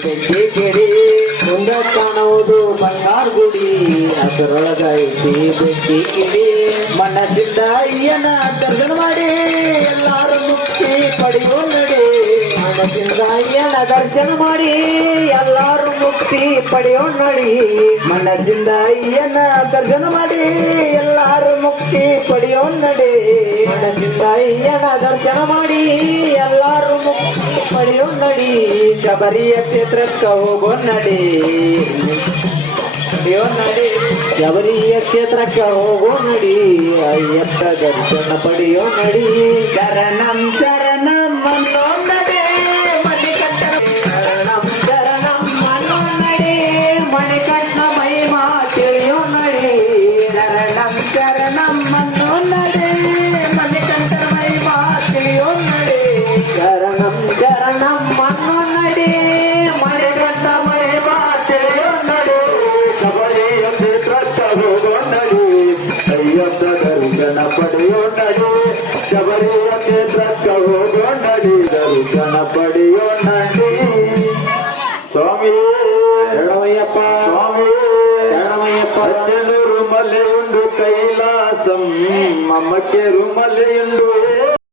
ಕೇಳಿ ಮುಂದ ಕಾಣುವುದು ಬಂಗಾರ ಗುಡಿ ಅದರೊಳಗೈತಿ ಬೆಟ್ಟಿ ಕಿಡಿ ಮನದಿಂದ ಅಯ್ಯನ ದರ್ಶನ ಮಾಡಿ ಎಲ್ಲಾರು ಮುಕ್ತಿ ಪಡೆಯೋ ನಡಿ ಮನದಿಂದ ಅಯ್ಯನ ದರ್ಶನ ಮಾಡಿ ಎಲ್ಲಾರು ಮುಕ್ತಿ ಪಡೆಯೋ ನಡಿ ಮನದಿಂದ ಅಯ್ಯನ ದರ್ಶನ ಮಾಡಿ ಎಲ್ಲಾರು ಮುಕ್ತಿ ಪಡೆಯೋ ನಡಿ ಮನದಿಂದ ಅಯ್ಯನ ದರ್ಶನ ಮಾಡಿ ಎಲ್ಲಾರು ಮುಕ್ತಿ ಪಡೆಯೋ ನಡಿ ಶಬರಿಯ ಕ್ಷೇತ್ರಕ್ಕ ಹೋಗೋ ನಡಿ ಶಬರಿಯ ಕ್ಷೇತ್ರಕ್ಕ ಹೋಗೋ ನಡಿ ಅಯ್ಯಪ್ಪ ದರ್ಶನ ಪಡೆಯೋ ನಡಿ ಶರಣಂ ಶರಣಂ ಅನ್ನೋ ನಡೆ ಮಣಿಕಂಠ ಶರಣಂ ಶರಣಂ ಅನ್ನೋ ನಡೆ ಮಣಿಕಂಠ ಮಹಿಮಾ ತಿಳಿಯೋ ನಡಿ ಶರಣಂ ಶರಣಂ ಅನ್ನೋ ನಡೆ ಮಣಿಕಂಠ ಮಹಿಮಾ ತಿಳಿಯೋ ನಡಿ ಶರಣಂ ಶರಣಂ ಅನ್ನೋ ನಡೆ ಮಣಿಕಂಠ ಮಹಿಮಾ ತಿಳಿಯೋ ನಡಿ ಶಬರಿಯ ಕ್ಷೇತ್ರಕ್ಕ ಹೋಗೋ ನಡಿ ಅಯ್ಯಪ್ಪ ದರ್ಶನ ಪಡೆಯೋ ನಡಿ ಶಬರಿಯ ಕ್ಷೇತ್ರಕ್ಕ ಹೋಗೋ ನಡಿ ದರ್ಶನ ಪಡೆಯೋ ನಡಿ ಸ್ವಾಮಿ ಶರಣಮಯ್ಯಪ್ಪ ಸ್ವಾಮಿ ಶರಣಮಯ್ಯಪ್ಪ ಅಜ್ಜನೂರು ಮಲೆಯುಂಡು ಕೈಲಾಸಂ ಮಮ್ಮಕ್ಕೆ ಮಲೆಯುಂಡು